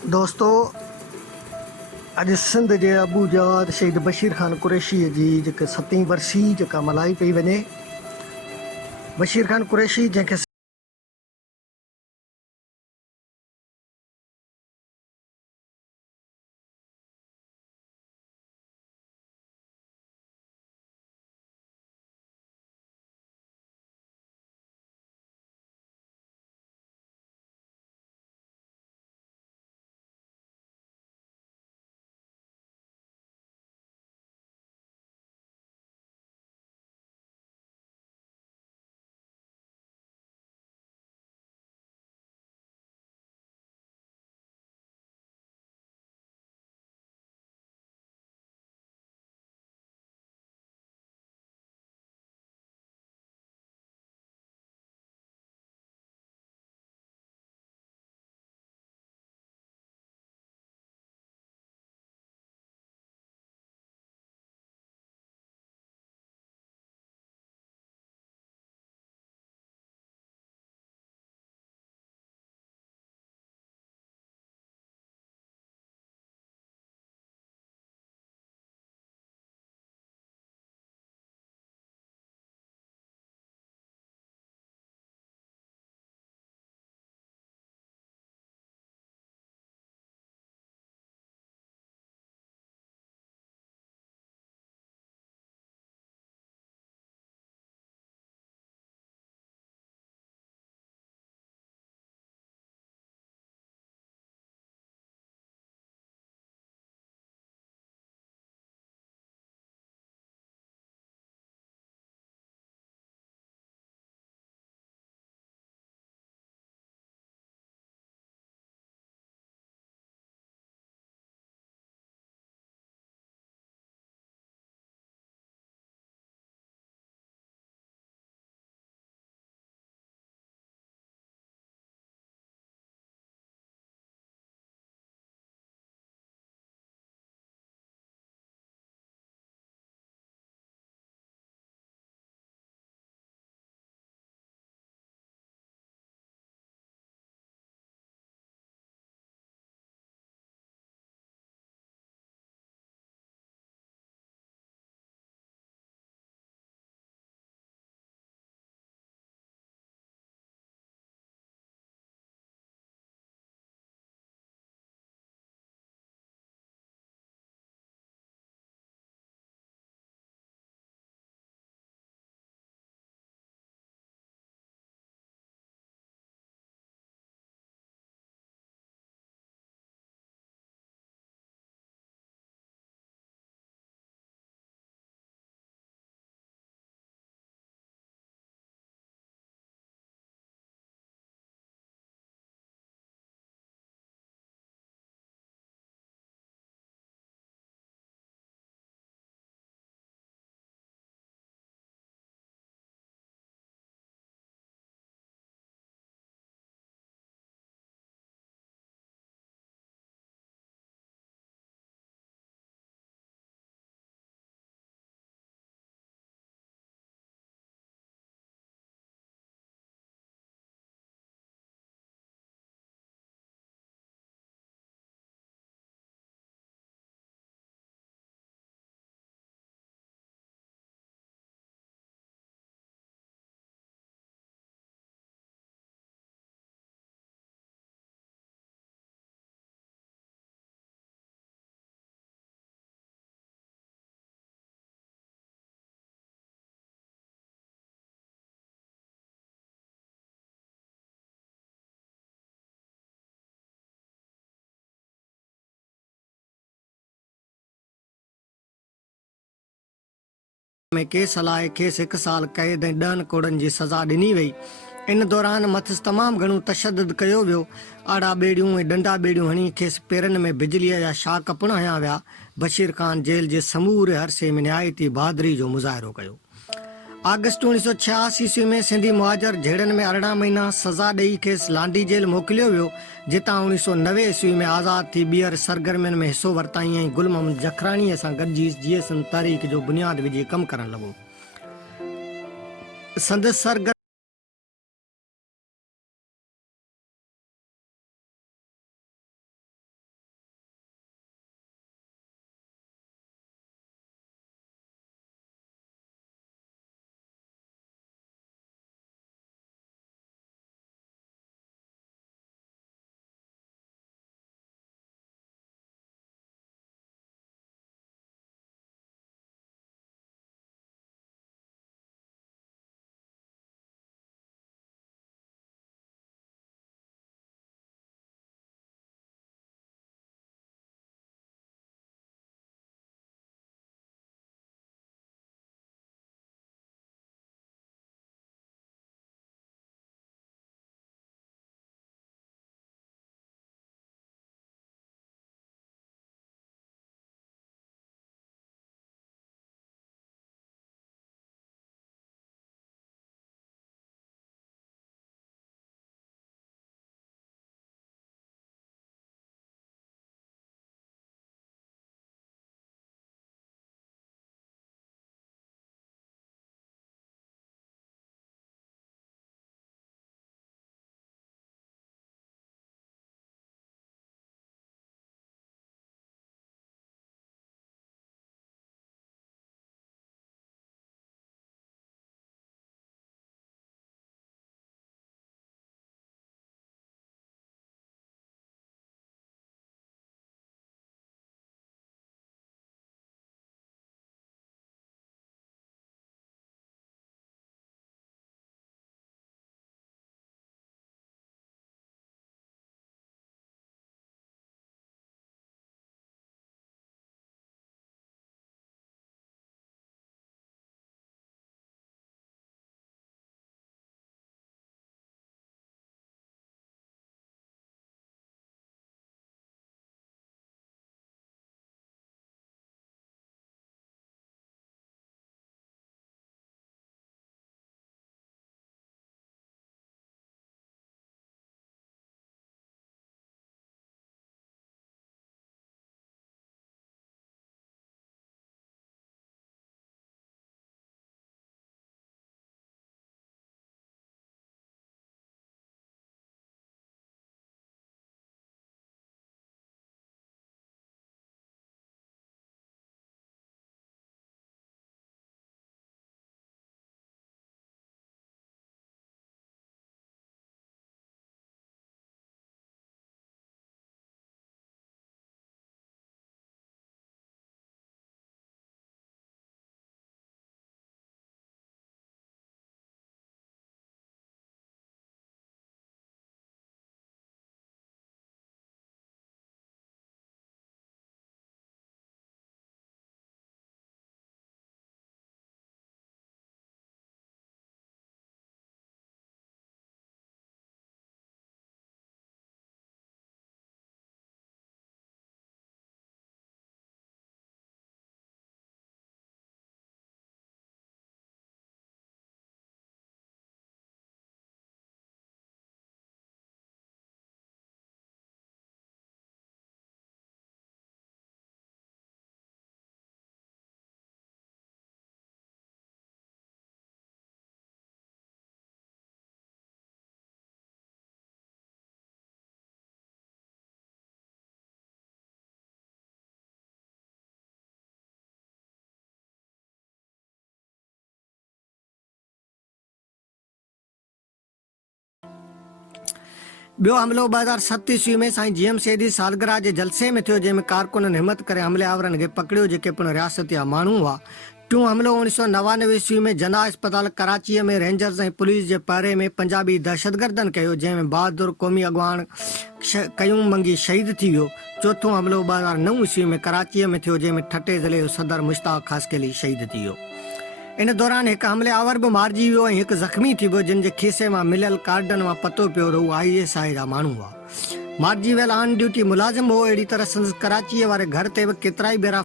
दोस्तों, अॼु सिंध जे अबूजा शहीद बशीर ख़ान कुरैशीअ जी जेका 7वीं वरसी जेका मल्हाई पई वञे। बशीर ख़ान कुरैशी जंहिंखे में केस हलाए खेसि 1 साल क़ैद ऐं 10 कोड़नि जी सज़ा ॾिनी वई। इन दौरान मथसि तमामु घणो तशदुद कयो वियो। आड़ा ॿेड़ियूं ऐं डंडा ॿेड़ियूं हणी खेसि पेरनि में बिजलीअ जा शाक पिणु हया विया। बशीर ख़ान जेल जे समूरे अरसे में निहायती बहादुरी जो मुज़ाहिरो कयो। अगस्त 1986 ईस्वी में सिंधी मुहाजर झेड़नि में 18 महीना सज़ा ॾेई खेसि लांडी जेल मोकिलियो वियो, जितां 1990 ईस्वी में आज़ादु थी ॿीहर सरगर्मियुनि में हिसो वरिताई ऐं गुल मोहम्मद जखराणीअ सां गॾिजी GSM तहरीक जो बुनियादु विझी कमु करणु लॻो। संदसि सरगर्मी ॿियो हमिलो 2037 ईस्वी में साईं जीएम सेठी सालगिरह जे जलसे में थियो, जंहिंमें कारकुननि हिमत करे हमलावरनि खे पकड़ियो जेके पिणु रियासती माण्हू हुआ। टियों हमिलो 1999 ईस्वी में जना अस्पताल कराचीअ में रेंजर्स ऐं पुलिस जे पहिरे में पंजाबी दहशतगर्दनि कयो, जंहिंमें बहादुर क़ौमी अॻवान क़यूम मंगी शहीद थी वियो। चोथों हमिलो 2009 ईस्वी में कराचीअ में थियो, जंहिंमें ठटे ज़िले जो सदर मुश्ताक खासकेली शहीद थी वियो। इन दौरान हिकु हमलावर बि मारिजी वियो ऐं हिकु ज़ख़्मी थी वियो, जिन जे खीसे मां मिलियल कार्डनि मां पतो पियो त उहे ISI जा माण्हू हुआ। मारिजी वियल ऑन ड्यूटी मुलाज़िम हो। अहिड़ी तरह संदसि कराचीअ वारे घर ते बि केतिरा ई भेरा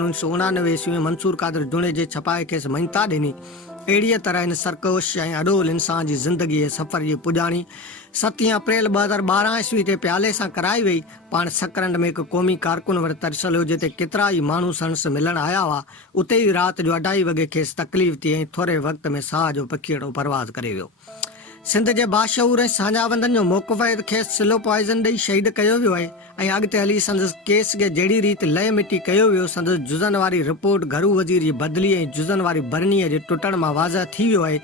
उणिवीह सौ 89 ईस्वी में मंसूर कादर जुणे जे छपाए खेसि मञता ॾिनी। अहिड़ीअ तरह हिन सरकोश ऐं अॾोल इंसान जी ज़िंदगी जे सफ़र जी पुॼाणी 7 अप्रैल 2012 ईस्वी ते प्याले सां कराई वई। पाण सकरंड में हिकु क़ौमी कारकुन वटि तरिसल हो, जिते केतिरा ई माण्हू संस मिलण आया हुआ। उते ई राति जो 2:30 वॻे खेसि तकलीफ़ थी ऐं थोरे वक़्त में साह जो पखीअड़ो परवाज़ करे वियो। सिंध जे बाशऊर ऐं साझावंदनि जो मौक़फ़ खेसि स्लो पॉइज़न ॾेई शहीद कयो वियो आहे ऐं अॻिते हली संदसि केस खे जहिड़ी रीति लय मिटी कयो वियो। संदसि जुज़न वारी रिपोर्ट घरू वज़ीर जी बदिली ऐं जुज़न वारी बरनीअ जे टुटण मां वाज़ह थी वियो आहे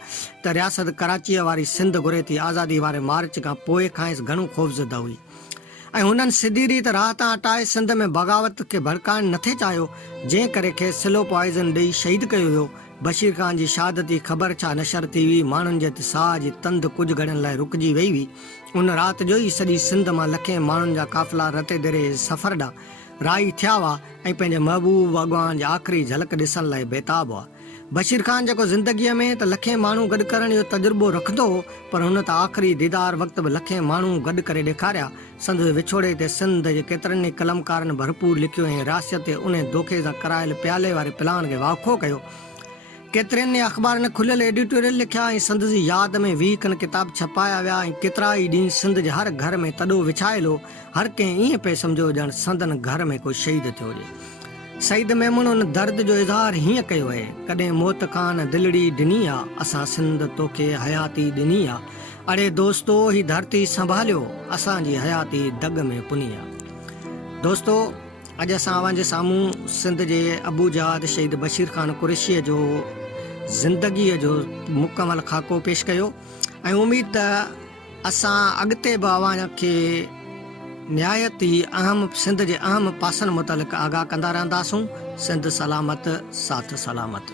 त रियासत कराचीअ वारी सिंध घुरे थी आज़ादी वारे मार्च खां पोइ खांसि घणो ख़ौफ़ज़दा हुई ऐं हुननि सिधी रीति राह तां हटाए सिंध में बग़ावत खे भड़काइण नथे चाहियो, जंहिं करे खेसि स्लो पॉइज़न ॾेई शहीद कयो वियो। बशीर ख़ान जी शहादत जी ख़बर छा नशर थी हुई, माण्हुनि जे साह जी तंद कुझु घड़ियुनि लाइ रुकिजी वई हुई। उन राति जो ई सॼी सिंध मां लखे माण्हुनि जा काफ़िला रते दरे सफ़र ॾांहुं राही थिया हुआ ऐं पंहिंजे महबूब अॻवान जी आख़िरी झलक ॾिसण लाइ बेताब हुआ। बशीर ख़ान जेको ज़िंदगीअ में त लखे माण्हू गॾु करण जो तजुर्बो रखंदो हो, पर हुन त आख़िरी दीदार वक़्तु बि लखे माण्हू गॾु करे ॾेखारिया। संदसि विछोड़े ते सिंध जे केतिरनि ई कलमकारनि भरपूर लिखियो ऐं रासियत ते उन धोखे सां करायल प्याले वारे प्लान खे वाखो कयो। केतिरनि अख़बारनि खुलियल एडिटोरियल लिखिया ऐं संदसि जी यादि में 20 खनि किताब छपाया विया ऐं केतिरा ई ॾींहं सिंध जे हर घर में तॾो विछायलो। हर कंहिं ईअं पिए सम्झो ॼण संदन घर में कोई शहीद थियो हुजे। सईद मेमून उन दर्द जो इज़हार हीअं कयो आहे, कॾहिं मौत खान दिलड़ी ॾिनी आहे, असां सिंध तोखे हयाती ॾिनी आहे। अड़े दोस्तो ही धरती संभालियो, असांजी हयाती दग में पुनी आहे। दोस्तो, अॼु असां अव्हां जे साम्हूं सिंध जे अबूजाद शहीद बशीर ख़ान कुरैशीअ जो ज़िंदगीअ जो मुकमल खाको पेश कयो ऐं उमेद त असां अॻिते बि अव्हां खे निहायत ई अहम सिंध जे अहम पासनि मुतलिक़ आगाह कंदा रहंदासूं। सिंध सलामत, साथ सलामत।